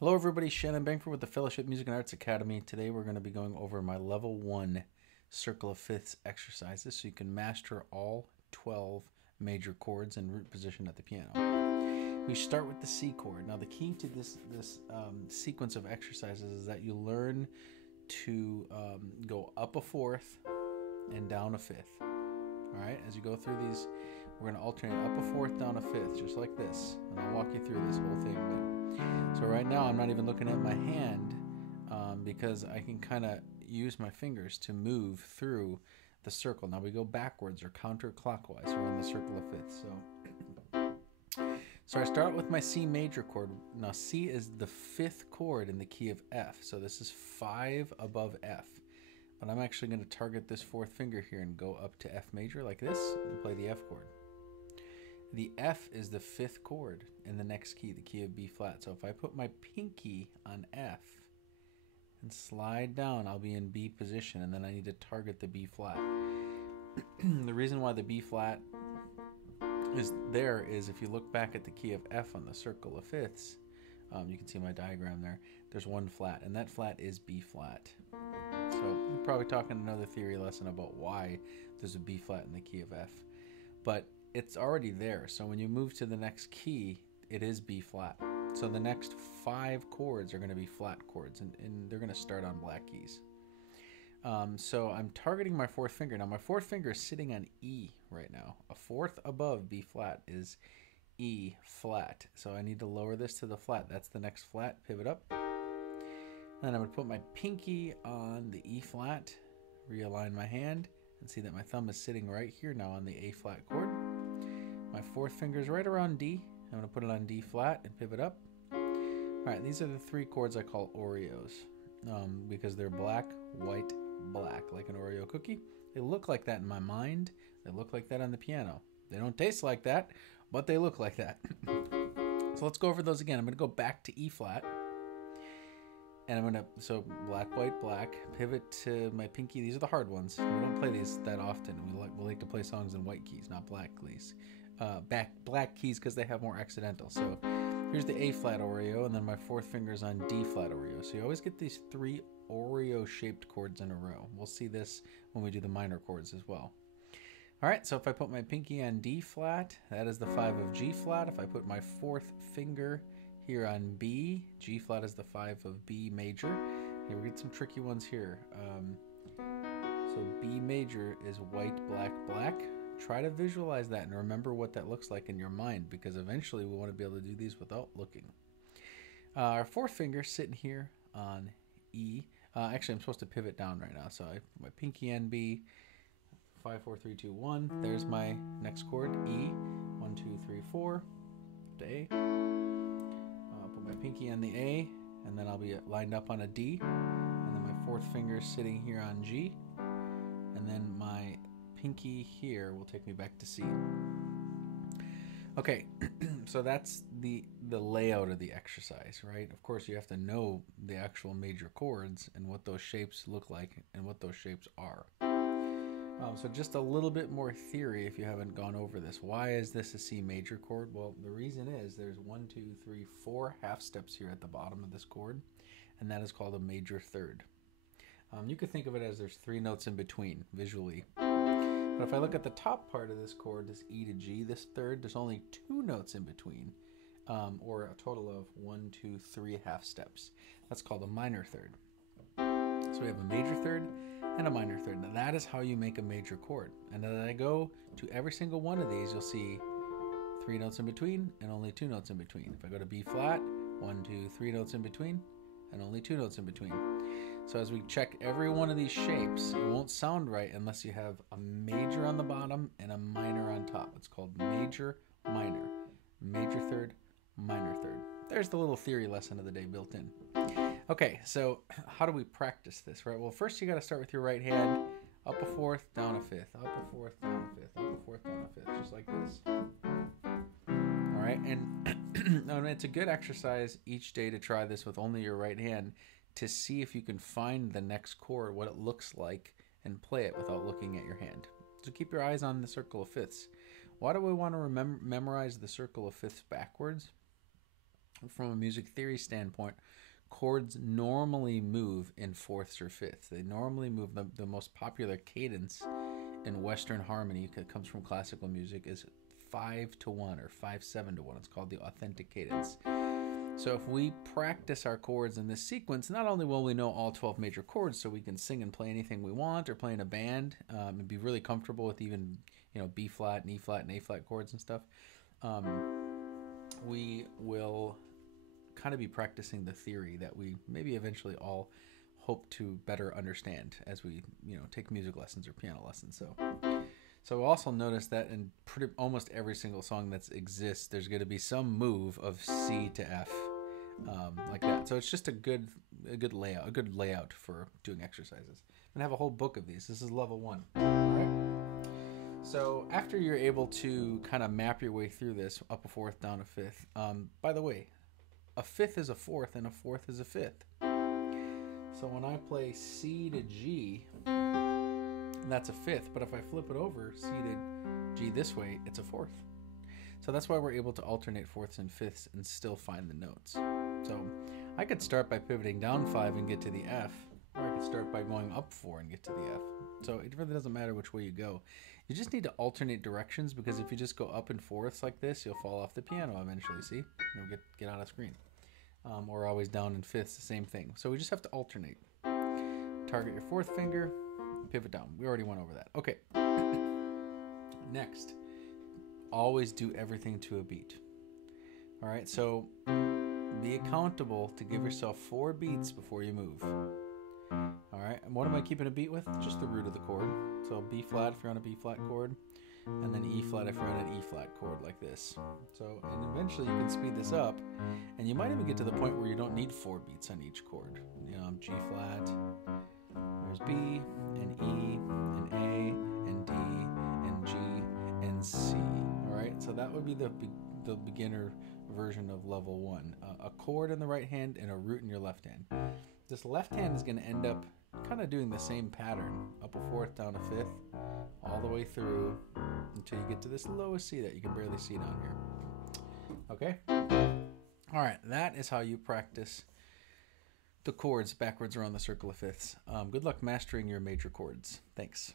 Hello everybody, Shannon with the Fellowship Music and Arts Academy. Today we're going to be going over my level 1 circle of fifths exercises so you can master all 12 major chords in root position at the piano. We start with the C chord. Now the key to this sequence of exercises is that you learn to go up a fourth and down a fifth. Alright, as you go through these, we're going to alternate up a fourth, down a fifth, just like this. And I'll walk you through this whole thing. So right now I'm not even looking at my hand because I can kind of use my fingers to move through the circle. Now we go backwards or counterclockwise around the circle of fifths. So I start with my C major chord. Now C is the fifth chord in the key of F. So this is 5 above F. But I'm actually going to target this fourth finger here and go up to F major like this and play the F chord. The F is the fifth chord in the next key, the key of B flat. So if I put my pinky on F and slide down, I'll be in B position, and then I need to target the B flat. The reason why the B flat is there is if you look back at the key of F on the circle of fifths, you can see my diagram there. There's one flat, and that flat is B flat. So we're probably talking another theory lesson about why there's a B flat in the key of F. But it's already there, so when you move to the next key, it is B flat. So the next 5 chords are going to be flat chords, and they're going to start on black keys. So I'm targeting my fourth finger. Now my fourth finger is sitting on E right now. A fourth above B flat is E flat. So I need to lower this to the flat. That's the next flat, pivot up. Then I'm going to put my pinky on the E flat, realign my hand, and see that my thumb is sitting right here now on the A flat chord. My fourth finger is right around D. I'm going to put it on D flat and pivot up. Alright, these are the 3 chords I call Oreos because they're black, white, black, like an Oreo cookie. They look like that in my mind. They look like that on the piano. They don't taste like that, but they look like that. So let's go over those again. I'm going to go back to E flat. And I'm going to, so black, white, black, pivot to my pinky. These are the hard ones. We don't play these that often. We like to play songs in white keys, not black keys. Black keys because they have more accidental. So here's the A flat Oreo, and then my fourth finger's on D flat Oreo. So you always get these 3 Oreo-shaped chords in a row. We'll see this when we do the minor chords as well. All right, so if I put my pinky on D flat, that is the 5 of G flat. If I put my fourth finger here on B, G flat is the 5 of B major. Here we get some tricky ones here. So B major is white, black, black. Try to visualize that and remember what that looks like in your mind, because eventually we want to be able to do these without looking. Our fourth finger sitting here on E. Actually, I'm supposed to pivot down right now, so I put my pinky on B. 5, 4, 3, 2, 1. There's my next chord, E. 1, 2, 3, 4. To A. Put my pinky on the A, and then I'll be lined up on a D. And then my fourth finger is sitting here on G. And then my pinky here will take me back to C. Okay, so that's the layout of the exercise, right? Of course, you have to know the actual major chords and what those shapes look like and what those shapes are. So just a little bit more theory if you haven't gone over this. Why is this a C major chord? Well, the reason is there's 1, 2, 3, 4 half steps here at the bottom of this chord, and that is called a major third. You could think of it as there's 3 notes in between visually. But if I look at the top part of this chord, this E to G, this third, there's only 2 notes in between, or a total of 1, 2, 3 half steps. That's called a minor third. So we have a major third and a minor third. Now that is how you make a major chord. And as I go to every single one of these, you'll see 3 notes in between and only 2 notes in between. If I go to B flat, 1, 2, 3 notes in between and only 2 notes in between. So as we check every one of these shapes, it won't sound right unless you have a major on the bottom and a minor on top. It's called major, minor. Major third, minor third. There's the little theory lesson of the day built in. Okay, so how do we practice this, right? Well, first you got to start with your right hand, up a fourth, down a fifth, up a fourth, down a fifth, up a fourth, down a fifth, just like this. All right, and it's a good exercise each day to try this with only your right hand to see if you can find the next chord, what it looks like, and play it without looking at your hand. So keep your eyes on the circle of fifths. Why do we want to memorize the circle of fifths backwards? from a music theory standpoint, chords normally move in fourths or fifths. They normally move the most popular cadence in Western harmony that comes from classical music is 5-1 or 5-7-1. It's called the authentic cadence. So if we practice our chords in this sequence, not only will we know all 12 major chords so we can sing and play anything we want or play in a band and be really comfortable with even, B flat and E flat and A flat chords and stuff, we will kind of be practicing the theory that we maybe eventually all hope to better understand as we, take music lessons or piano lessons. So we'll also notice that in almost every single song that exists, there's going to be some move of C to F, like that. So it's just a good layout for doing exercises. I'm gonna have a whole book of these. This is level 1. All right. So after you're able to kind of map your way through this, up a fourth, down a fifth. By the way, a fifth is a fourth, and a fourth is a fifth. So when I play C to G, that's a fifth, but if I flip it over, C to G this way, it's a fourth. So that's why we're able to alternate fourths and fifths and still find the notes. So I could start by pivoting down 5 and get to the F, or I could start by going up 4 and get to the F. So it really doesn't matter which way you go. You just need to alternate directions, because if you just go up in fourths like this, you'll fall off the piano eventually, see? You'll get out of screen. Or always down in fifths, the same thing. So we just have to alternate. Target your fourth finger, pivot down. We already went over that. Okay. Next, always do everything to a beat. All right, so be accountable to give yourself 4 beats before you move. All right, and what am I keeping a beat with? Just the root of the chord. So B flat if you're on a B flat chord, and then E flat if you're on an E flat chord like this. So, and eventually you can speed this up, and you might even get to the point where you don't need 4 beats on each chord. G flat, there's B, and E, and A, and D, and G, and C. All right, so that would be the beginner version of level 1. A chord in the right hand and a root in your left hand. This left hand is going to end up kind of doing the same pattern, up a fourth, down a fifth, all the way through until you get to this lowest C that you can barely see down here. Okay? All right, that is how you practice the chords backwards around the circle of fifths. Good luck mastering your major chords. Thanks.